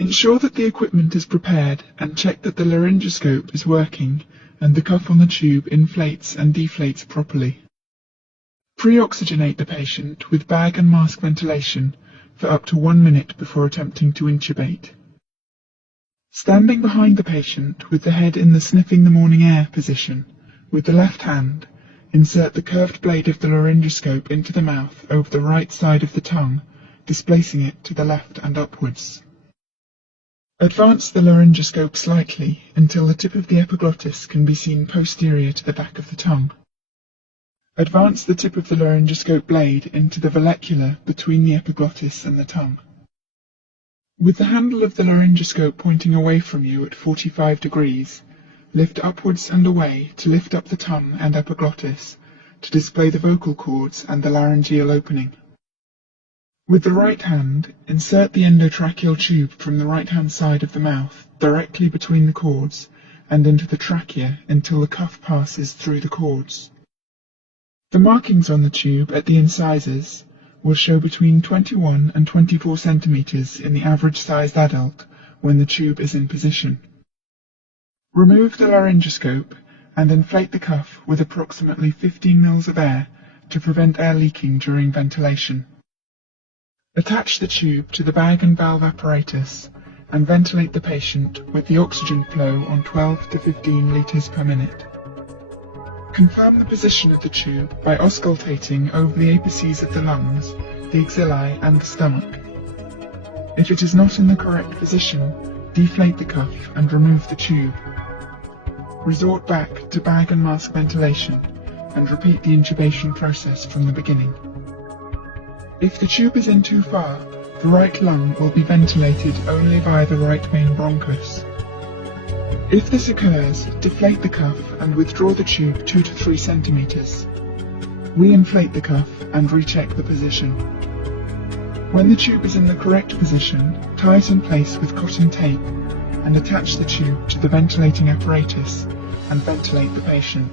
Ensure that the equipment is prepared and check that the laryngoscope is working and the cuff on the tube inflates and deflates properly. Pre-oxygenate the patient with bag and mask ventilation for up to 1 minute before attempting to intubate. Standing behind the patient with the head in the sniffing the morning air position, with the left hand, insert the curved blade of the laryngoscope into the mouth over the right side of the tongue, displacing it to the left and upwards. Advance the laryngoscope slightly until the tip of the epiglottis can be seen posterior to the back of the tongue. Advance the tip of the laryngoscope blade into the vallecula between the epiglottis and the tongue. With the handle of the laryngoscope pointing away from you at 45 degrees, lift upwards and away to lift up the tongue and epiglottis to display the vocal cords and the laryngeal opening. With the right hand, insert the endotracheal tube from the right-hand side of the mouth directly between the cords and into the trachea until the cuff passes through the cords. The markings on the tube at the incisors will show between 21 and 24 centimeters in the average-sized adult when the tube is in position. Remove the laryngoscope and inflate the cuff with approximately 15 mL of air to prevent air leaking during ventilation. Attach the tube to the bag and valve apparatus and ventilate the patient with the oxygen flow on 12 to 15 liters per minute. Confirm the position of the tube by auscultating over the apices of the lungs, the axillae and the stomach. If it is not in the correct position, deflate the cuff and remove the tube. Resort back to bag and mask ventilation and repeat the intubation process from the beginning. If the tube is in too far, the right lung will be ventilated only via the right main bronchus. If this occurs, deflate the cuff and withdraw the tube 2 to 3 centimeters. Re-inflate the cuff and recheck the position. When the tube is in the correct position, tie it in place with cotton tape and attach the tube to the ventilating apparatus and ventilate the patient.